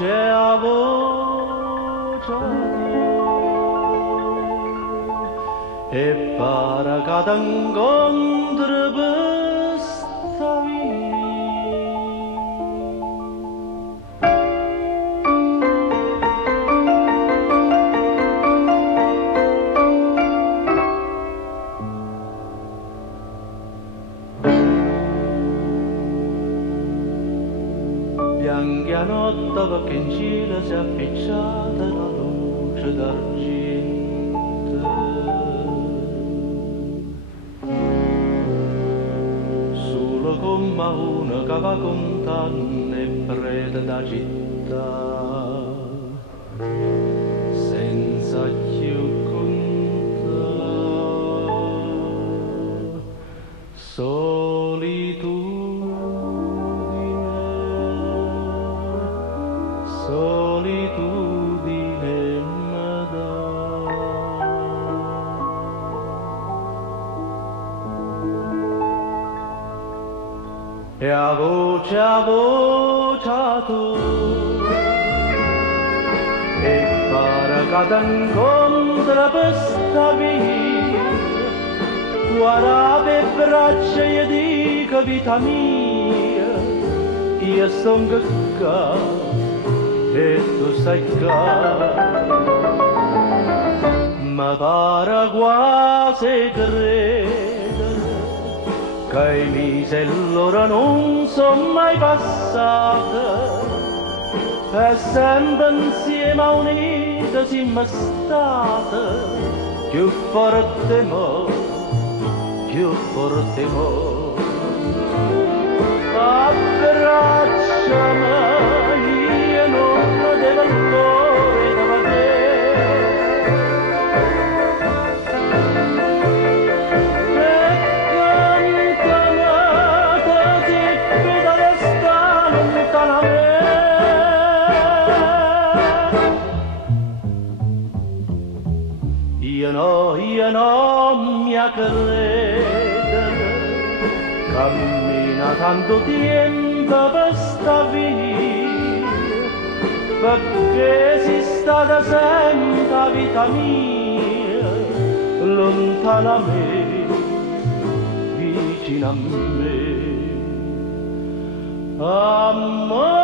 voce a voce e para cada incontro per sta via. Bianca notte perché in cielo si è appicciata la luce d'argento, solo come una che va contando e prete da città, senza più contare, solitudine mi dà. E a voce tu e para cada incontro per sta via, guarda per braccia e dico vita mia, io son qua e tu sai qua, ma pare quasi credere che i mesi e l'ora non sono mai passate e sempre insieme unite siamo state, più forte mo, abbracciami, io non devo ancora da vedere, e cantami così più da restare lontana a me. Io no mi credere, cammina tanto tempo per sta via, perché sei stata sempre vita mia, lontana a me, vicina a me. Amore